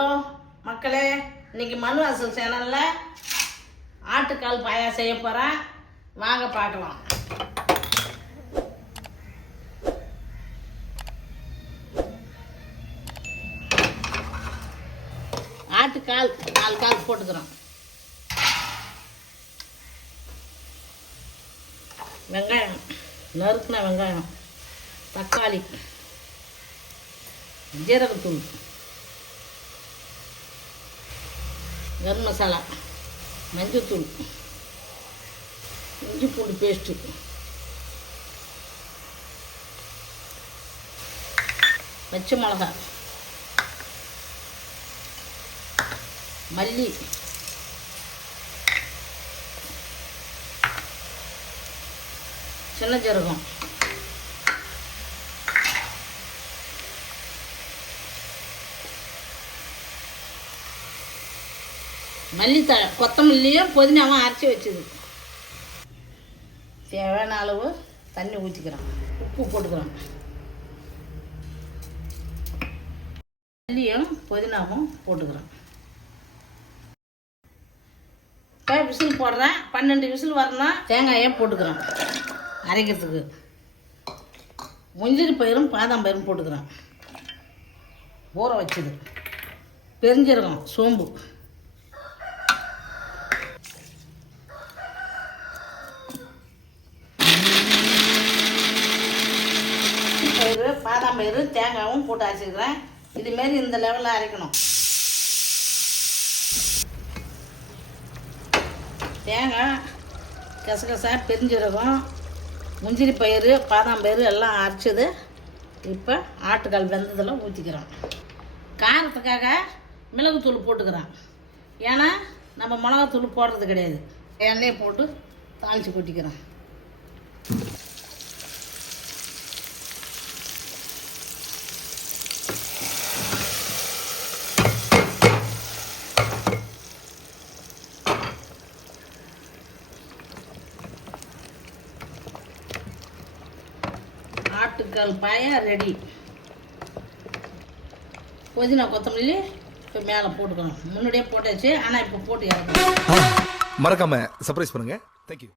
Hello மக்களே, இன்னைக்கு மனு அசல் சேனலில் ஆட்டுக்கால் பாயா செய்ய போகிறேன். வாங்க பார்க்கலாம். ஆட்டுக்கால் 4 கால் போட்டுக்கிறோம். வெங்காயம், நறுக்குன வெங்காயம், தக்காளி, ஜீரகத்தூள், கரம் மசாலா, மஞ்சத்தூள், இஞ்சி பூண்டு பேஸ்ட்டு, பச்சை மிளகா, மல்லி, சின்ன ஜீரகம், மல்லித்தழை, கொத்தமல்லியும் புதினாவும் அரைச்சி வச்சுது. தேவையான அளவு தண்ணி ஊற்றிக்கிறோம். உப்பு போட்டுக்கிறோம். மல்லியும் புதினாவும் போட்டுக்கிறோம். இப்போ விசில் போடுறேன். 12 விசில் வரணும். தேங்காயை போட்டுக்கிறோம் அரைக்கிறதுக்கு. முந்திரி பயிரும் பாதாம் பயிரும் போட்டுக்கிறோம். ஊற வச்சுது. பெருஞ்சீரகம், சோம்பு, பயிறு, பாதாம் பயிறு, தேங்காயும் போட்டு அரைச்சிக்கிறேன். இதுமாரி இந்த லெவலில் அரைக்கணும். தேங்காய், கசகசா, பெருஞ்சீரகம், முந்திரி பயிறு, பாதாம் பயிறு எல்லாம் அரைச்சது இப்போ ஆட்டுக்கால் வெந்ததில் ஊற்றிக்கிறோம். காரத்துக்காக மிளகுத்தூள் போட்டுக்கிறோம். ஏன்னா நம்ம மிளகாத்தூள் போடுறது கிடையாது. எண்ணெயை போட்டு தாளித்து கொட்டிக்கிறோம். ஆட்டுக்கால் பாயா ரெடி. புதினா கொத்தமல்லி இப்போ மேலே போட்டுக்கணும். முன்னாடியே போட்டாச்சு, ஆனால் இப்போ போட்டு இறக்கணும். மறக்காம சர்ப்ரைஸ் பண்ணுங்க. தேங்க்யூ.